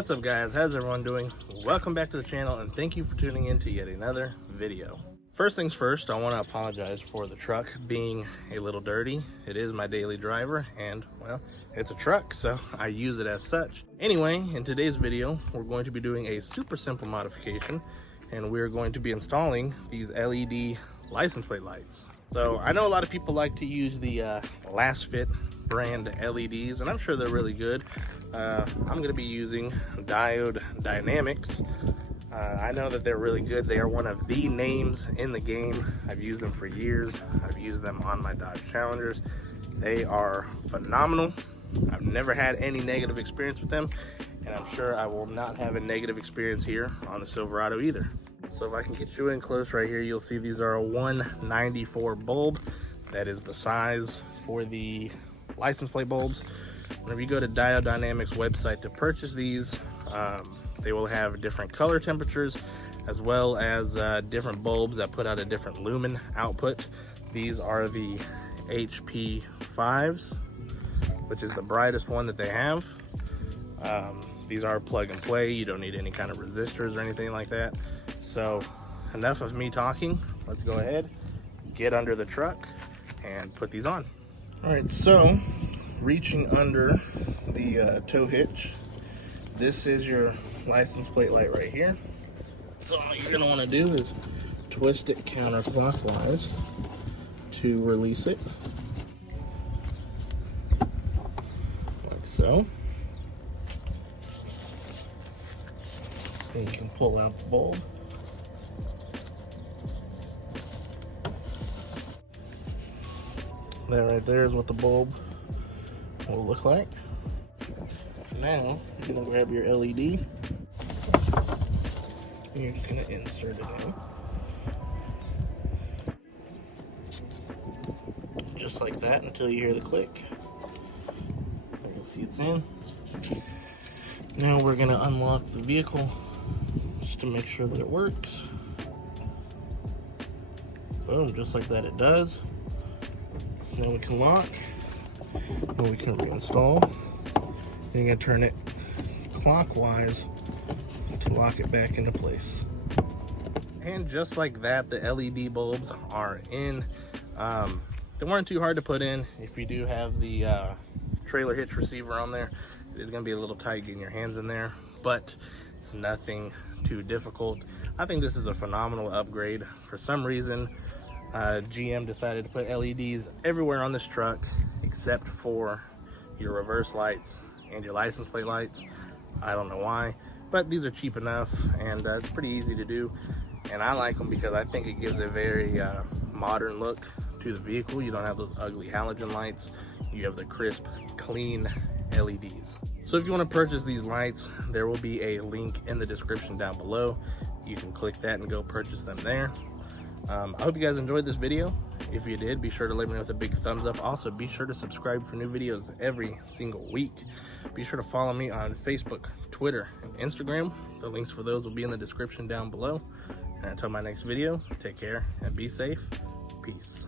What's up guys, how's everyone doing? Welcome back to the channel and thank you for tuning in to yet another video. First things first, I want to apologize for the truck being a little dirty. It is my daily driver and, well, it's a truck, so I use it as such. Anyway, in today's video, we're going to be doing a super simple modification and we're going to be installing these LED license plate lights. So I know a lot of people like to use the Last Fit brand LEDs, and I'm sure they're really good. I'm going to be using Diode Dynamics. I know that they're really good. They are one of the names in the game. I've used them for years. I've used them on my Dodge Challengers. They are phenomenal. I've never had any negative experience with them, and I'm sure I will not have a negative experience here on the Silverado either. So if I can get you in close right here, you'll see these are a 194 bulb. That is the size for the license plate bulbs. Whenever you go to Diode Dynamics website to purchase these, they will have different color temperatures as well as different bulbs that put out a different lumen output. These are the HP 5s, which is the brightest one that they have. These are plug and play. You don't need any kind of resistors or anything like that. So enough of me talking. Let's go ahead, get under the truck and put these on. All right, so reaching under the tow hitch, this is your license plate light right here. So all you're gonna wanna do is twist it counterclockwise to release it, like so. And you can pull out the bulb. That right there is what the bulb will look like. Now, you're gonna grab your LED and you're just gonna insert it in. Just like that until you hear the click. And you'll see it's in. Now we're gonna unlock the vehicle just to make sure that it works. Boom, just like that it does. So now we can lock, and we can reinstall. Then you're gonna turn it clockwise to lock it back into place. And just like that, the LED bulbs are in. They weren't too hard to put in. If you do have the trailer hitch receiver on there, it's gonna be a little tight getting your hands in there, but it's nothing too difficult. I think this is a phenomenal upgrade. For some reason, GM decided to put LEDs everywhere on this truck except for your reverse lights and your license plate lights. I don't know why, but these are cheap enough and it's pretty easy to do, and I like them because I think it gives a very modern look to the vehicle. You don't have those ugly halogen lights, you have the crisp, clean LEDs. So if you want to purchase these lights, there will be a link in the description down below. You can click that and go purchase them there. I hope you guys enjoyed this video. If you did, be sure to let me know with a big thumbs up. Also, be sure to subscribe for new videos every single week. Be sure to follow me on Facebook, Twitter, and Instagram. The links for those will be in the description down below. And until my next video, take care and be safe. Peace.